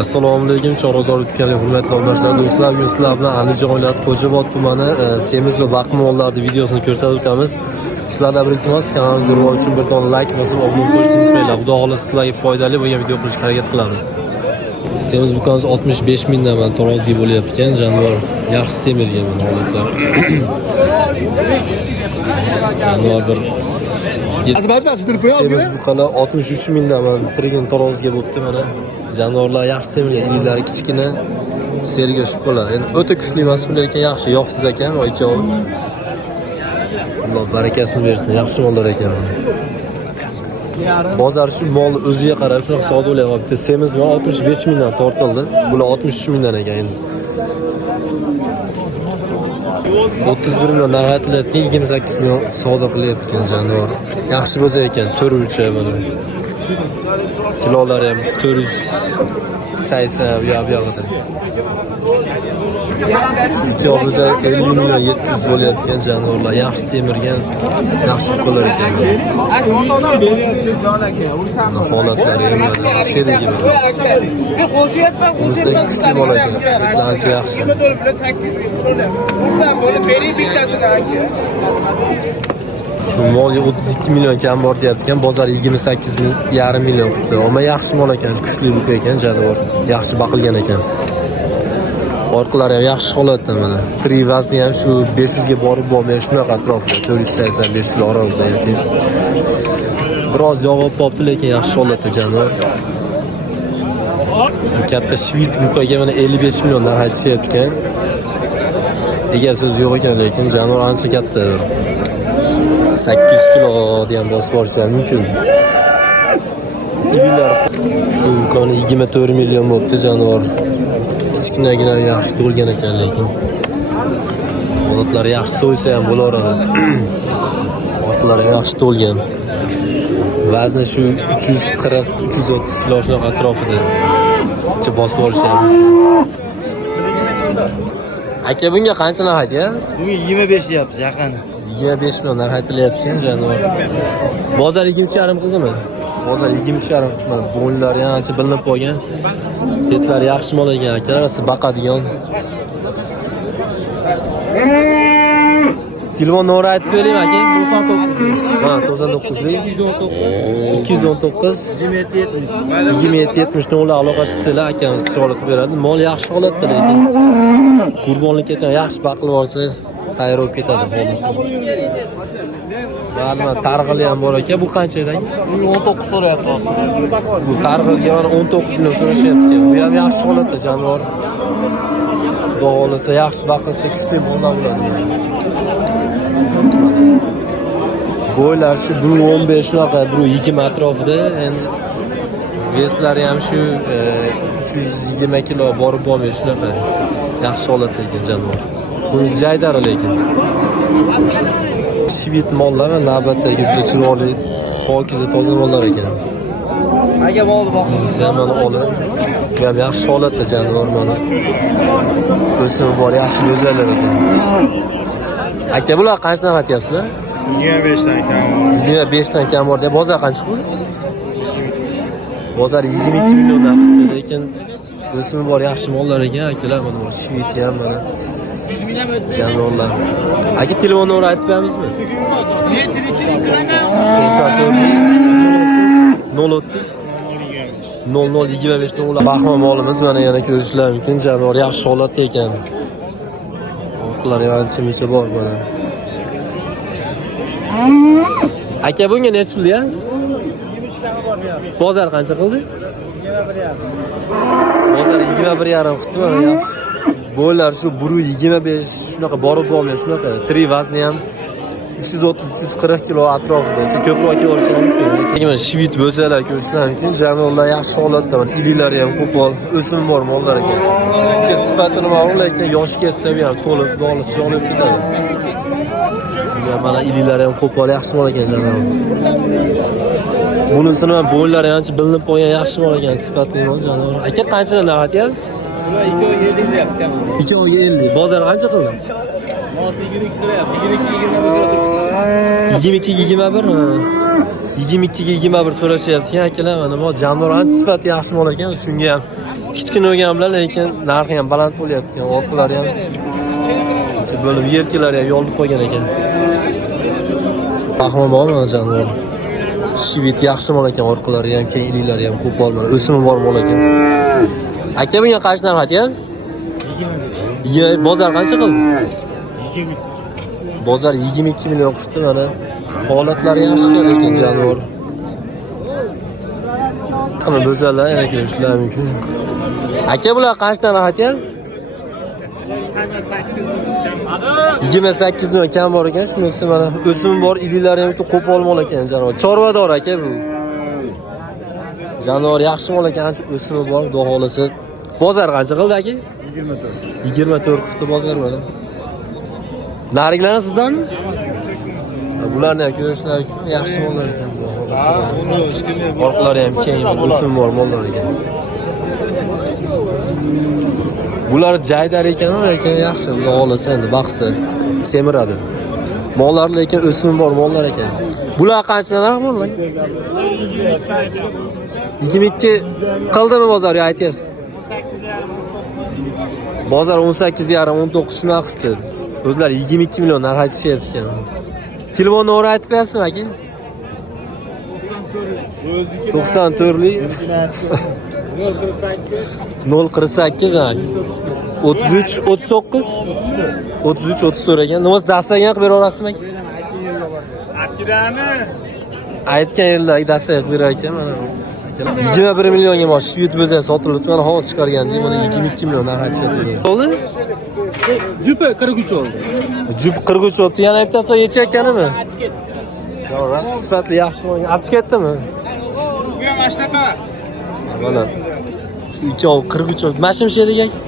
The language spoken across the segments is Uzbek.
Assalomu alaykum, Chorrador o'tganlar, hurmatli obunachilar, do'stlar. Bugun sizlar bilan Andijon viloyati Xo'jaobod tumani semiz va baqma mollarni videosini ko'rsatib o'tamiz. Sizlardan bir iltimos, kanalimizga rivoyat uchun bir dona like bosib, obuna bo'lishni unutmanglar. Xudo xohlasa sizlarga foydali bo'lgan video qilishga harakat qilamiz. Semiz buqamiz 65 mingdan man tarozi bo'layotgan, jonivor yaxshi semirgan holatlar. Jonivor bir Semiz buqalar 63 mingdan man bitirgan taroziga bo'libdi mana. Jonivorlar yaxshi semirgan, iliklari kichkina, sergashib qoladi. Endi o'ta kuchli emas, lekin yaxshi, yoqsiz ekan, ikkovi. Alloh barakasini bersin, yaxshi mollar ekan. Bozor shu mol o'ziga qarab shunaqa savdo bo'lyapti. Semiz mol 65 mingdan tortildi. Bular 63 mingdan ekan endi. 31 million narx aytilayotgan, 28 million savdo qilyapti jonivor. Yaxshi bo'lsa ekan, to'ruvchi mana. Kilolari ham 480 bu yoqda. Ikkovida 50 million 700 bo'layotgan jonivorlar, yaxshi semirgan, yaxshi qo'llar ekan. Holatlari ham serigi bo'ladi. Bizning kuchli mol ekan, ancha yaxshi. Shu molga 32 million kam bor deyotgan, bozor 28,5 million qildi. Ammo yaxshi mol ekan, kuchli buqa ekan, jonivor. Yaxshi baqilgan ekan. Orqalari ham yaxshi holatda mana. Tri vazni ham shu 500 ga borib bo'lmay shunaqa atrofda, 480-500 oralida yoki. Biroz yog'ib qopti, lekin yaxshi holatda jonivor. Katta shvit buqaga mana 55 million narx aytishyapti. Egasi o'zi yo'q ekan, lekin jonivor ancha katta. 800 kilo degan bosib olsa mumkin. Ibillar shu koni 24 million bo'libdi jonivor. Kichkinagina yaxshi tug'ilgan ekan, lekin holatlari yaxshi so'ysa ham bo'laveradi. Orqalari yaxshi tug'ilgan. Vazni shu 340-330 kilo shunaqa atrofida. Ichi bosib olish ham. Aka bunga qancha narx aytyapsiz? Bunga 25 deyapmiz, yaqin. 25 million narx aytilyapti jonivor. Bozor 23,5 qildimi? Bozor 23,5 qilmadi. Bo'ynlari ham ancha bilinib qolgan. Betlari yaxshi mol ekan, akalar, siz baqadigan. Telefon nomeri aytib beraymi aka? 99. 219 2770 nomga aloqa qilsanglar akamiz chiroyli qilib beradi. Mol yaxshi holatda, lekin qurbonlikkacha yaxshi baqilib olsa tayyor bo'lib ketadi holat. Mana targ'ili ham bor ekan. Bu qancha edi? 19 so'rayapti hozir. Bu targ'ilga mana 19 million so'rashyapti. Bu ham yaxshi holatda jonivor. Xudo xolasa yaxshi baqilsa kuchli mollar bo'ladi. Bo'ylar shu 1.15 shunaqa, 1.20 atrofida. Endi veslari ham shu 320 kilo borib bo'lmaydi shunaqa. Yaxshi holatda ekan jonivor. Buni jaydari lekin. Shvit mollar va navbatdagi juda chiroyli, pokiza toza mollar ekan. Aka bo'ldi boqing. Zamoni olib, bu ham yaxshi holatda jonivor mana. O'simi bor, yaxshi go'zallar ekan. Aka bular qancha narx aytyapsizlar? 25 dan kam. 25 dan kam bor deb bozor qancha qildi? Bozor 22 million qildi, lekin o'simi bor, yaxshi mollar ekan, akalar mana bor, shvit ham mana. Jonivorlar. Aka telefon nomeri aytib beramizmi? 0025 nomlar. Bahma molimiz mana yana ko'rishlar mumkin. Jonivor yaxshi holatda ekan. Orqalari ancha bor mana. Aka bunga necha pul deyapsiz? 23 kami bor deyapmiz. Bozor qancha qildi? 21,5. Bozor 21,5 qildi mana. Bo'ylar shu 1.25 shunaqa borib bo'lmaydi, shunaqa. Tri vazni ham 330-340 kilo atrofida. Ko'proq ko'rish mumkin. Lekin shvit bo'lsalar ko'rishlar mumkin. Jonivorlar yaxshi holatda, iliklari ham qo'pol, o'simi bor mollar ekan. Ichi sifatini ma'lum, lekin yoshi ketsa ham to'lib, dog'li chiroyli bo'lib ketadi. Mana iliklari ham qo'pol, yaxshi mol ekan jonivor. Bunisini ham bo'ylari ancha bilinib qolgan yaxshi mol ekan, sifatli mol jonivor. Aka qanchadan narx aytyapsiz? 2.50 deyapsiz kam. 2.50. Bozor qancha qildi? Mos 22 so'rayapti. 22-21. 22-21 so'rashyapti akalar. Mana bu jonivor ancha sifati yaxshi mol ekan, shunga ham kichkina bo'lgan bilan lekin narxi ham baland bo'lyapti. Orqalari ham bo'lib yelkalari ham yolib qo'ygan ekan. Rahmon bormi jonivor? Shivit yaxshi mol ekan, orqalari ham keng, iliklari ham ko'p bo'lmadi. O'simi bor mol ekan. Aka bunga qancha narx aytyapsiz? 20. Bozor qancha qildi? 20. Bozor 22 million qildi mana. Holatlari yaxshi lekin jonivor. Qani bo'zarlar yana ko'rishlar mumkin. Aka bular qancha narx aytyapsiz? 28 million kam bor ekan, shunisi mana o'simi bor, iliklari ham ko'p mol ekan jonivor. Chorvador aka bu. Jonivor yaxshi mol ekan, o'simi bor, xudo xolasa. Bozor qancha qildi aka? 24. 24 qildi bozor mana. Nariglar sizdanmi? Bularni ham ko'rishlar yaxshi mollar ekan, xudo xolasa. Orqalari ham keng, o'simi bor mollar ekan. Bular jaydar ekan, lekin yaxshi, xudo xolasa endi baqsa, semiradi. Mollar lekin o'simi bor mollar ekan. Bular qancha narx mollar? 22 qildimi bozor aytyapsiz? Bozor 18,5-19 shunaqa qildi. O'zlar 22 million narx aytishyapti ekan. Telefon nomeri aytib berasizmi aka? 94lik 048 33 39 33 34 ekan. Nima dastagan qilib bera olasizmi aka? Aytgan yerlarga dastaga qilib berar ekan mana. 21 millionga mosh shvit bo'lsa sotilibdi. Mana hozir chiqargandik. Mana 22 million narx aytishyapti. Bo'ldi? Jupi 43 oldu. Jup 43 oldu. Yana bittasi yechayotganimi? To'g'ri, sifatli yaxshi bo'lgan. Olib ketdimi? Bu ham ashtaqa. Mana shu ikkovi 43 oldu. Mashim sherik aka.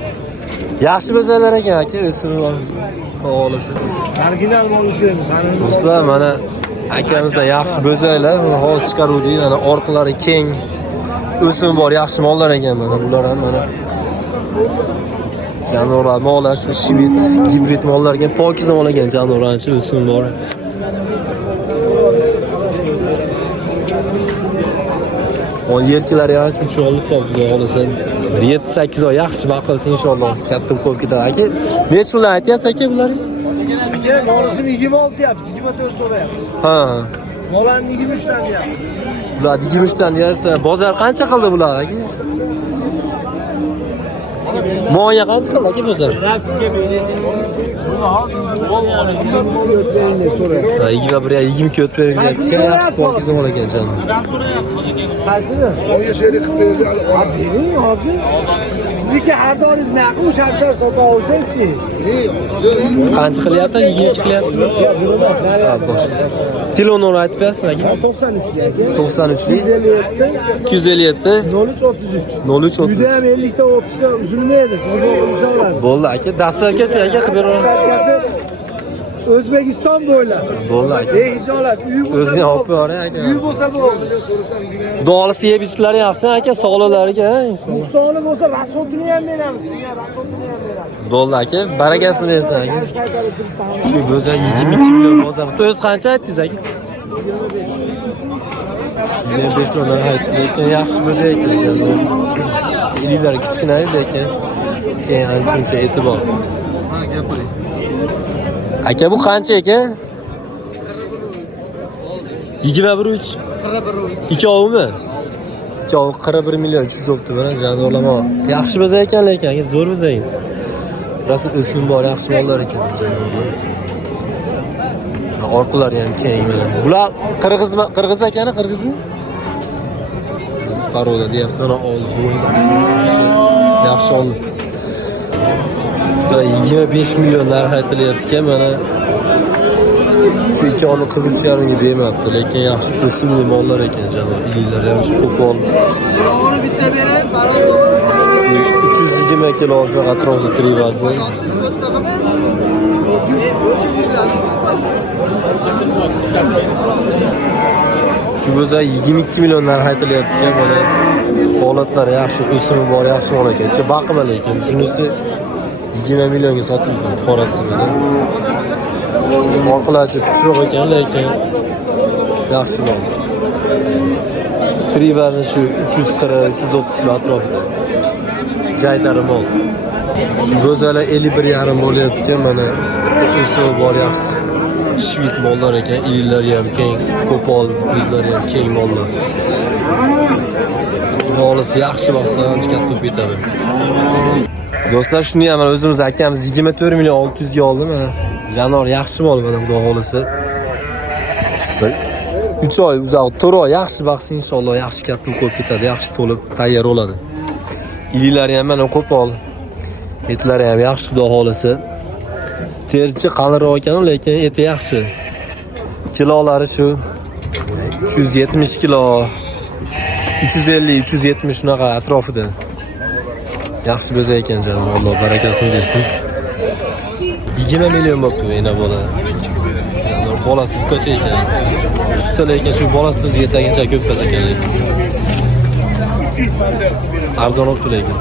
Yaxshi bo'lsalar ekan aka, o'simi bor. Xo'olasa. Original mol ushlaymiz. Do'stlar, mana akamizdan yaxshi bo'lsalar, mana hozir chiqaruvdik. Mana orqalari keng, o'simi bor, yaxshi mollar ekan mana bular ham mana. Janorar mollar shu shivit, gibrid mollarga pokiza mol ekan janoranchi o'simi bor. O yelkalari ham shuncha olib qoldi, xolasa. 7-8 oy yaxshi baqilsin inshaalloh. Katta ko'p ketadi aka. Nech pul aytyapsiz aka bularga? Aka, molasini 26 deyapsiz, 24 so'rayapsiz. Ha. Molarni 23 dan deyapsiz. Bular 23 dan deyapsiz. Bozor qancha qildi bular aka? Moya qancha qildi aka bozor? Ha, 24 berilgan. Yaxshi pokiza mol ekan canım. Qaysini? Moya sherik qilib berdi. Bering hozir. Sizniki har doringiz naqd shashar sota olsangiz. Qancha qilyapti? 22 qilyapti. Ha, bosh. Telefon nomeri aytib berasizmi aka? 93 257 03 33 Yüzde 50'de 30'da üzülmeydi. Onu oluşarlar. Bo'ldi aka, dastlabgacha aka qilib berasiz. O'zbekiston bo'ylab. Bo'ldi aka. Hijolat, uy bo'lsa. O'zing olib boring aka. Uy bo'lsa bo'ldi. Duolisi yeb ichklari yaxshi aka, sog'liqlariga inshaalloh. Nuqsoni bo'lsa rasotini ham beramiz. Rasotini ham beramiz. Bo'ldi aka, barakasini bersin aka. Shu bo'lsa 22 million bozor. O'z qancha aytdingiz aka? 25 million aytdi, lekin yaxshi bo'lsa ekan janob. Iliklari kichkina lekin keyin ham shuncha e'tibor. Ha, gapiring. Aka bu qancha aka? 21.3. Ikkovimi? Ikkovi 41 million tushibdi mana janoblama. Yaxshi bo'lsa ekan lekin aka zo'r bo'lsa ekan. Rasul o'sim bor, yaxshi mollar ekan janoblar. Orqalari ham keng mana. Bular qirg'iz ekani, qirg'izmi? Sparoda deyapti, mana old bo'ylar. Yaxshi oldi. 25 million narx aytilyapti-ku mana. Shu ikki oni 43,5 ga bermabdi, lekin yaxshi o'simli mollar ekan janob. Iliklari ham shu qo'pol. Onu bitta berib, barobar. 320 kilo oziq atrofida tribasni. Shu bo'lsa 22 million narx aytilyapti mana. Holatlari yaxshi, o'simi bor, yaxshi mol ekan. Che baqima lekin shunisi 20 millionga sotildi qorasi bilan. Orqalachi kuchroq ekan lekin yaxshi mol. Tribasni shu 340-330 kilo atrofida. jaydari mol. Shu go'zallar 51,5 bo'lyapti ekan, mana o'sib bor yaxshi. Shvit mollar ekan, ilillari ham keng, qo'pol, o'zlari ham keng mollar. Molisi yaxshi bo'lsa, ancha katta bo'lib ketadi. Do'stlar, shuni ham o'zimiz akamiz 24 million 600 ga oldi mana. Janor yaxshi mol mana xudo xolisi. 3 oy uzoq, 4 oy yaxshi baxsi inshaalloh yaxshi katta bo'lib ketadi, yaxshi to'lib tayyor bo'ladi. Ilillari ham mana qo'pol. Etlari ham yaxshi xudo xolisi. Terchi qalinroq ekan, lekin eti yaxshi. Kilolari shu 370 kilo, 350, 370 shunaqa atrofida. Yaxshi bo'lsa ekan jonim, Alloh barakasini bersin. 20 million bo'pti yana bola. Bolasi bukacha ekan. Usta lekin shu bolasi o'ziga yetaguncha ko'p bo'lsa kerak. Arzon olib lekin.